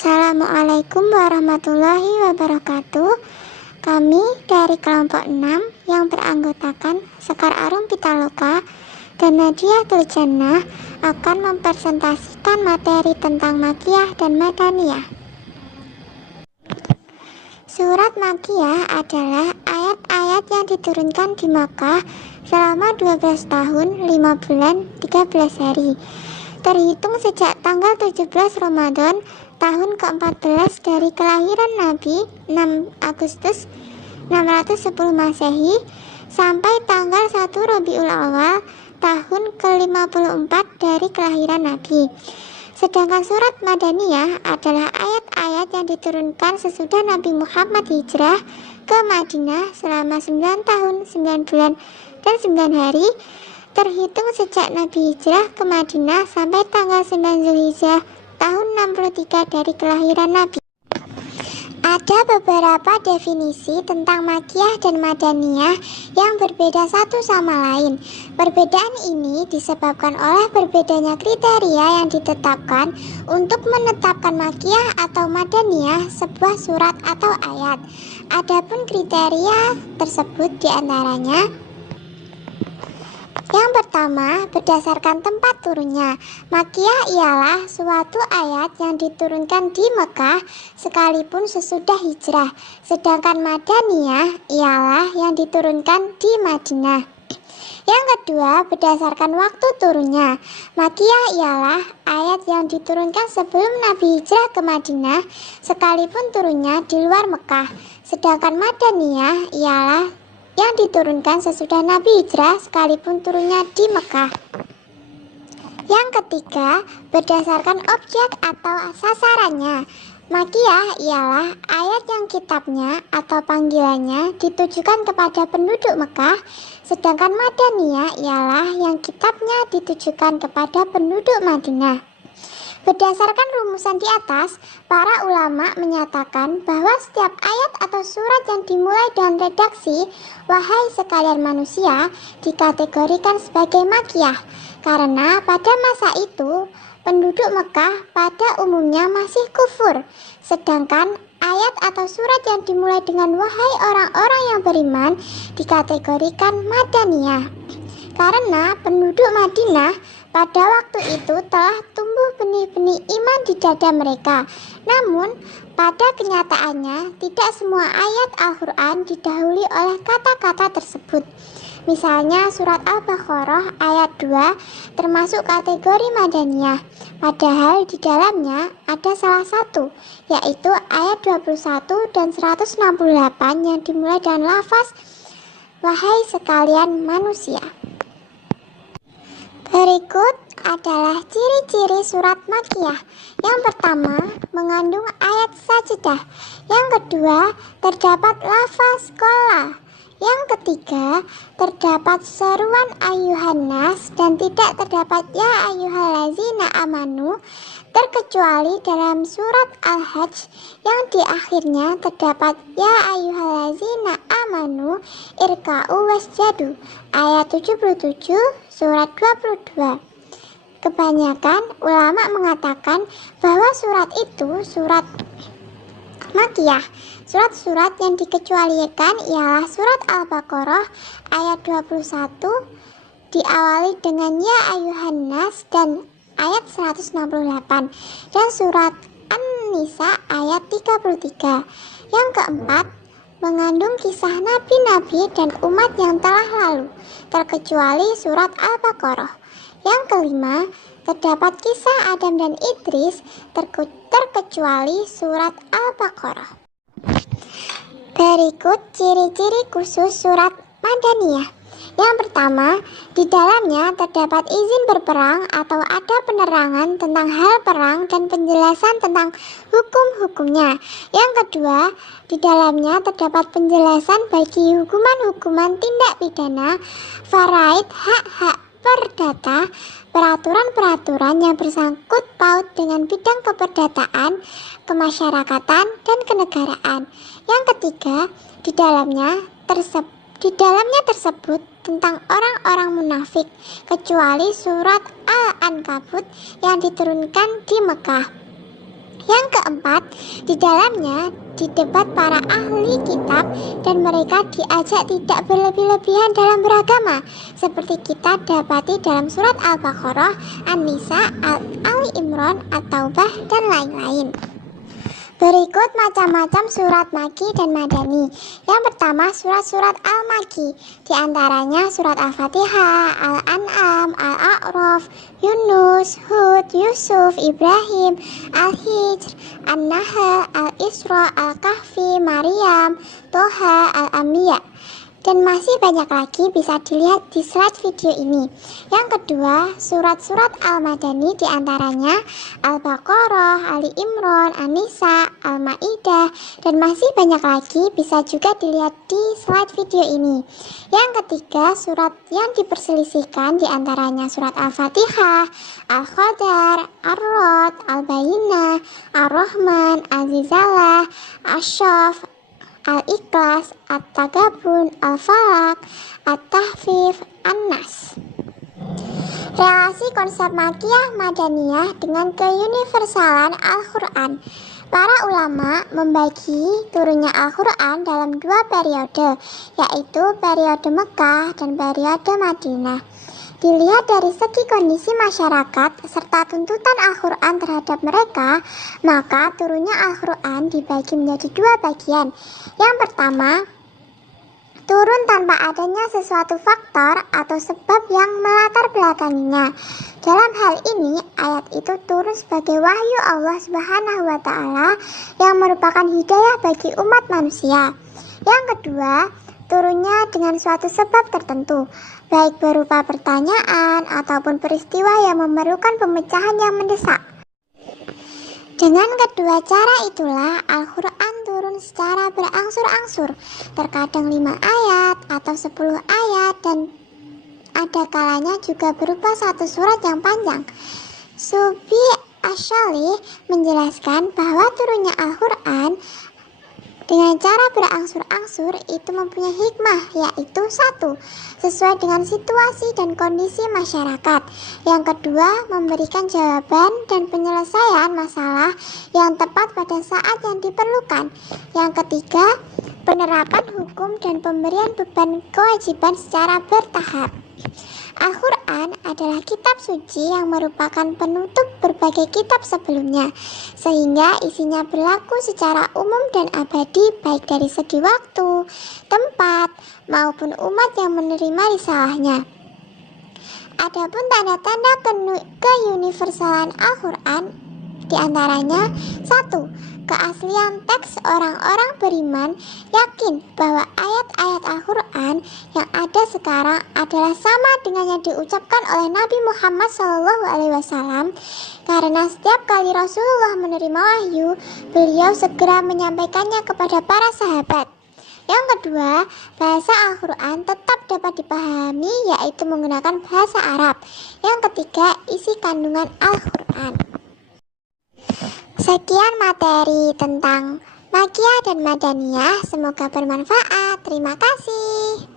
Assalamualaikum warahmatullahi wabarakatuh. Kami dari kelompok 6 yang beranggotakan Sekar Arum Pitaloka dan Nadiyatul Jannah akan mempresentasikan materi tentang Makkiyah dan Madaniyah. Surat Makkiyah adalah ayat-ayat yang diturunkan di Makkah selama 12 tahun, 5 bulan, 13 hari. Terhitung sejak tanggal 17 Ramadan tahun ke-14 dari kelahiran Nabi 6 Agustus 610 Masehi sampai tanggal 1 Rabiul Awal tahun ke-54 dari kelahiran Nabi. Sedangkan surat Madaniyah adalah ayat-ayat yang diturunkan sesudah Nabi Muhammad hijrah ke Madinah selama 9 tahun, 9 bulan, dan 9 hari terhitung sejak Nabi hijrah ke Madinah sampai tanggal 9 Zulhijjah tahun 63 dari kelahiran Nabi. Ada beberapa definisi tentang Makkiyah dan Madaniyah yang berbeda satu sama lain. Perbedaan ini disebabkan oleh berbedanya kriteria yang ditetapkan untuk menetapkan Makkiyah atau Madaniyah sebuah surat atau ayat. Adapun kriteria tersebut diantaranya: yang pertama, berdasarkan tempat turunnya. Makkiyah ialah suatu ayat yang diturunkan di Mekah sekalipun sesudah hijrah. Sedangkan Madaniyah ialah yang diturunkan di Madinah. Yang kedua, berdasarkan waktu turunnya. Makkiyah ialah ayat yang diturunkan sebelum Nabi hijrah ke Madinah sekalipun turunnya di luar Mekah. Sedangkan Madaniyah ialah yang diturunkan sesudah Nabi hijrah sekalipun turunnya di Mekah. Yang ketiga, berdasarkan objek atau sasarannya. Makkiyah ialah ayat yang kitabnya atau panggilannya ditujukan kepada penduduk Mekah, sedangkan Madaniyah ialah yang kitabnya ditujukan kepada penduduk Madinah. Berdasarkan rumusan di atas, para ulama menyatakan bahwa setiap ayat atau surat yang dimulai dengan redaksi "Wahai sekalian manusia" dikategorikan sebagai Makkiyah, karena pada masa itu penduduk Mekah pada umumnya masih kufur. Sedangkan ayat atau surat yang dimulai dengan "Wahai orang-orang yang beriman" dikategorikan Madaniyah, karena penduduk Madinah pada waktu itu telah tumbuh benih-benih iman di dada mereka. Namun, pada kenyataannya tidak semua ayat Al-Quran didahului oleh kata-kata tersebut. Misalnya surat Al-Baqarah ayat 2 termasuk kategori Madaniyah, padahal di dalamnya ada salah satu, yaitu ayat 21 dan 168 yang dimulai dengan lafaz "Wahai sekalian manusia". Berikut adalah ciri-ciri surat Makkiyah. Yang pertama, mengandung ayat sajdah. Yang kedua, terdapat lafaz qola. Yang ketiga, terdapat seruan ayyuhan nas dan tidak terdapat ya ayyuhallazina amanu, terkecuali dalam surat Al-Hajj yang di akhirnya terdapat ya ayyuhallazina amanu irka'u wasjadu, ayat 77 surat 22. Kebanyakan ulama mengatakan bahwa surat itu surat Makkiyah. Surat-surat yang dikecualikan ialah surat Al-Baqarah ayat 21 diawali dengan ya ayyuhan nas dan ayat 168, dan surat An-Nisa ayat 33. Yang keempat, mengandung kisah nabi-nabi dan umat yang telah lalu, terkecuali surat Al-Baqarah. Yang kelima, terdapat kisah Adam dan Idris, terkecuali surat Al-Baqarah. Berikut ciri-ciri khusus surat Madaniyah. Yang pertama, di dalamnya terdapat izin berperang atau ada penerangan tentang hal perang dan penjelasan tentang hukum-hukumnya. Yang kedua, di dalamnya terdapat penjelasan bagi hukuman-hukuman tindak pidana, faraid, hak-hak perdata, peraturan-peraturan yang bersangkut paut dengan bidang keperdataan, kemasyarakatan, dan kenegaraan. Yang ketiga, di dalamnya tersebut tentang orang-orang munafik, kecuali surat Al-Ankabut yang diturunkan di Mekah. Yang keempat, di dalamnya didebat para ahli kitab dan mereka diajak tidak berlebih-lebihan dalam beragama, seperti kita dapati dalam surat Al-Baqarah, An-Nisa, Ali Imran, At-Taubah, dan lain-lain. Berikut macam-macam surat Maki dan Madani. Yang pertama, surat-surat Al-Maki. Di antaranya surat Al-Fatihah, Al-An'am, Al-A'raf, Yunus, Hud, Yusuf, Ibrahim, Al-Hijr, An-Nahl, Al-Isra, Al-Kahfi, Maryam, Toha, Al-Anbiya. Dan masih banyak lagi bisa dilihat di slide video ini. Yang kedua, surat-surat Al-Madani diantaranya Al-Baqarah, Ali Imran, An-Nisa, Al-Ma'idah, dan masih banyak lagi bisa juga dilihat di slide video ini. Yang ketiga, surat yang diperselisihkan diantaranya surat Al-Fatihah, Al-Qadar, Ar-Rod, Al-Bayyinah, Ar-Rahman, Al-Zizalah, Asy-Syaff, Al-Ikhlas, At-Tagabun, Al-Falaq, At-Tahfif, An-Nas. Relasi konsep Makiyah Madaniyah dengan keuniversalan Al-Quran. Para ulama membagi turunnya Al-Quran dalam dua periode, yaitu periode Mekah dan periode Madinah. Dilihat dari segi kondisi masyarakat serta tuntutan Al-Quran terhadap mereka, maka turunnya Al-Quran dibagi menjadi dua bagian. Yang pertama, turun tanpa adanya sesuatu faktor atau sebab yang melatar belakanginya. Dalam hal ini, ayat itu turun sebagai wahyu Allah Subhanahu wa Ta'ala yang merupakan hidayah bagi umat manusia. Yang kedua, turunnya dengan suatu sebab tertentu, baik berupa pertanyaan ataupun peristiwa yang memerlukan pemecahan yang mendesak. Dengan kedua cara itulah Al-Quran turun secara berangsur-angsur, terkadang 5 ayat atau 10 ayat dan ada kalanya juga berupa satu surat yang panjang. Subi Asy-Syalih menjelaskan bahwa turunnya Al-Quran dengan cara berangsur-angsur itu mempunyai hikmah, yaitu satu, sesuai dengan situasi dan kondisi masyarakat. Yang kedua, memberikan jawaban dan penyelesaian masalah yang tepat pada saat yang diperlukan. Yang ketiga, penerapan hukum dan pemberian beban kewajiban secara bertahap. Al-Quran adalah kitab suci yang merupakan penutup berbagai kitab sebelumnya, sehingga isinya berlaku secara umum dan abadi baik dari segi waktu, tempat, maupun umat yang menerima risalahnya. Adapun tanda-tanda keuniversalan Al-Quran diantaranya 1. Keaslian teks orang-orang beriman yakin bahwa ayat-ayat Al-Quran yang ada sekarang adalah sama dengan yang diucapkan oleh Nabi Muhammad SAW, karena setiap kali Rasulullah menerima wahyu, beliau segera menyampaikannya kepada para sahabat. Yang kedua, bahasa Al-Quran tetap dapat dipahami, yaitu menggunakan bahasa Arab. Yang ketiga, isi kandungan Al-Quran. Sekian materi tentang Makiyah dan Madaniyah, semoga bermanfaat. Terima kasih.